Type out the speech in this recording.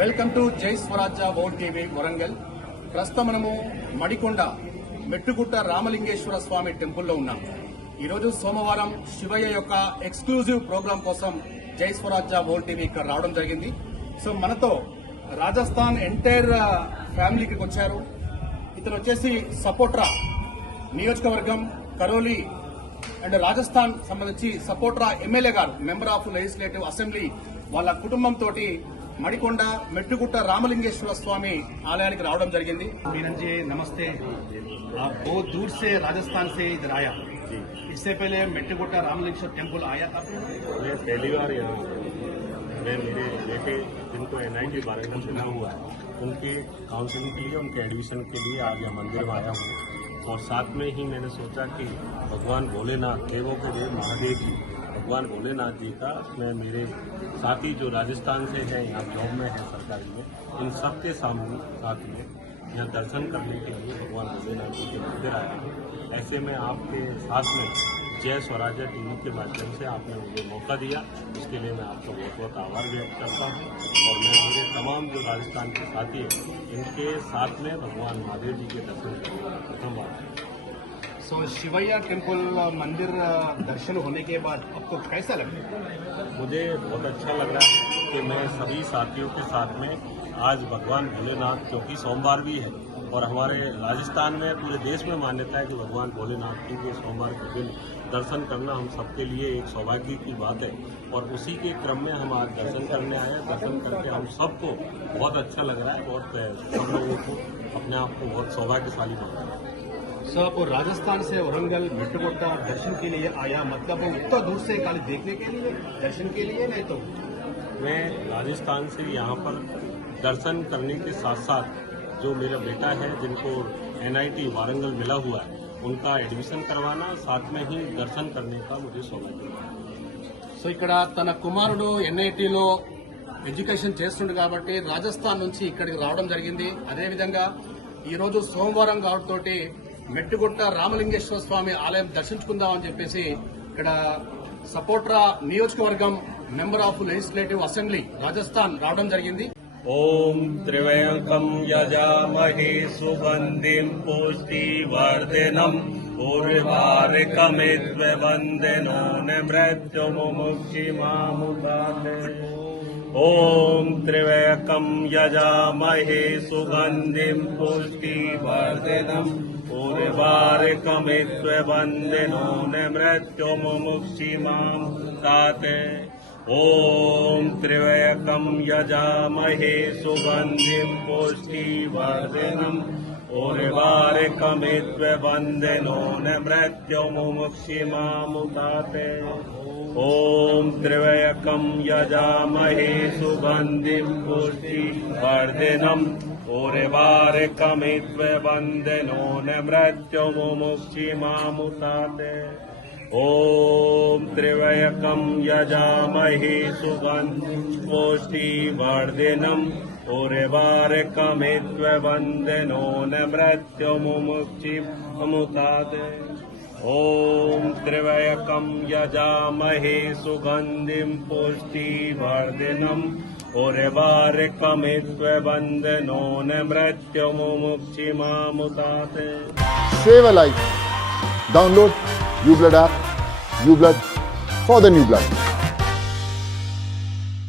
Welcome to జై స్వరాజ్య world TV Warangal. ప్రస్తుతం మనము మడికొండ మెట్టుగుట్ట రామలింగేశ్వర స్వామి టెంపుల్లో ఉన్నాం. ఈరోజు సోమవారం శివయ్య యొక్క ఎక్స్క్లూజివ్ ప్రోగ్రాం కోసం జై స్వరాజ్య వరల్డ్ టీవీ ఇక్కడ రావడం జరిగింది. సో మనతో రాజస్థాన్ ఎంటైర్ ఫ్యామిలీకి వచ్చారు. ఇతను వచ్చేసి సపోట్రా నియోజకవర్గం కరోలి అండ్ రాజస్థాన్ సంబంధించి సపోట్రా ఎమ్మెల్యే గారు, మెంబర్ ఆఫ్ లెజిస్లేటివ్ అసెంబ్లీ, వాళ్ళ కుటుంబంతో మడికొండ మెట్టుగుట్ట రాमलिंगेश्वर स्वामी आलयाనికి రావడం జరిగింది. मीनन जी नमस्ते. आप बहुत दूर से राजस्थान से इधर आया. इससे पहले मेट्टुगुट्टा रामलिंगेश्वर टेम्पल आया था? मैं पहली बार यहाँ मैं मेरे बेटे जिनको NIT वारंगल मिला हुआ है उनकी काउंसलिंग के लिए, उनके एडमिशन के लिए आज यहाँ मंदिर में आया हूँ. और साथ में ही मैंने सोचा कि भगवान भोलेनाथ, देवों के देव महादेव जी, भगवान भोलेनाथ जी का मैं मेरे साथी जो राजस्थान से हैं, यहाँ जॉब में है सरकारी में, इन सब के सामने साथ में यहाँ दर्शन करने के लिए भगवान भोलेनाथ जी के मंदिर आया हूँ. ऐसे में आपके साथ में जय स्वराज्य टीवी के माध्यम से आपने मुझे मौका दिया, इसके लिए मैं आपका बहुत बहुत आभार व्यक्त करता हूँ. और मैं मेरे तमाम जो राजस्थान के साथी हैं इनके साथ में भगवान महादेव जी के दर्शन करने प्रथम बार. सो शिवैया टेम्पल मंदिर दर्शन होने के बाद आपको कैसा लगा? मुझे बहुत अच्छा लग रहा है कि मैं सभी साथियों के साथ में आज भगवान भोलेनाथ, क्योंकि सोमवार भी है और हमारे राजस्थान में पूरे देश में मान्यता है कि भगवान भोलेनाथ जी के सोमवार के दिन दर्शन करना हम सबके लिए एक सौभाग्य की बात है. और उसी के क्रम में हम आज दर्शन करने आए. दर्शन करके हम सबको बहुत अच्छा लग रहा है. बहुत सब लोगों को अपने आप को बहुत सौभाग्यशाली मानते हैं. सो आपको राजस्थान से वरंगल मेट्टुगुट्टा दर्शन के लिए आया, मतलब उतना दूर से खाली देखने के लिए, दर्शन के लिए नहीं? तो मैं राजस्थान से यहाँ पर दर्शन करने के साथ साथ जो मेरा बेटा है जिनको NIT वारंगल मिला हुआ है उनका एडमिशन करवाना, साथ में ही दर्शन करने का मुझे सौभाग्य है. సో ఇక్కడ తన కుమారుడు NITలో ఎడ్యుకేషన్ చేస్తుండే కాబట్టి రాజస్థాన్ నుంచి ఇక్కడికి రావడం జరిగింది. అదేవిధంగా ఈరోజు సోమవారం కాబట్టి మెట్టుగుట్ట రామలింగేశ్వర స్వామి ఆలయం దర్శించుకుందామని చెప్పేసి ఇక్కడ సపోట్రా నియోజకవర్గం member of legislative assembly Rajasthan రావడం జరిగింది. ओम त्रिवयकं यजामहे सुगंधिं पुष्टिवर्धनम् उर्वारुकमित्ववन्दनो मृत्युमुमुक्षिमामुदाते. ओम त्रिवयकं यजामहे सुगंधिं पुष्टिवर्धनम् उर्वारुकमित्ववन्दनो मृत्युमुमुक्षिमामुदाते. ओम त्रिवयकं यजामहे सुगंधिं पुष्टिवर्धनम् उर्वारुकमित्ववन्दनो मृत्युमुमुक्षिमामुदाते. ओम त्रिवयकं यजामहे सुगंधिं पुष्टिवर्धनम् उर्वारुकमित्ववन्दनो मृत्युमुमुक्षिमामुदाते. ओम त्रिवयकं यजामहे सुगंधिं पुष्टिवर्धनम् उर्वारुकमित्ववन्दनो मृत्युमुमुक्षिमामुदाते. ओम त्रिवयकं यजामहे सुगंधिं पुष्टिवर्धनम् उर्वारुकमित्ववन्दनो मृत्युमुमुक्षिमामुदाते. Save a life. Download UBlood app. UBlood for the new blood.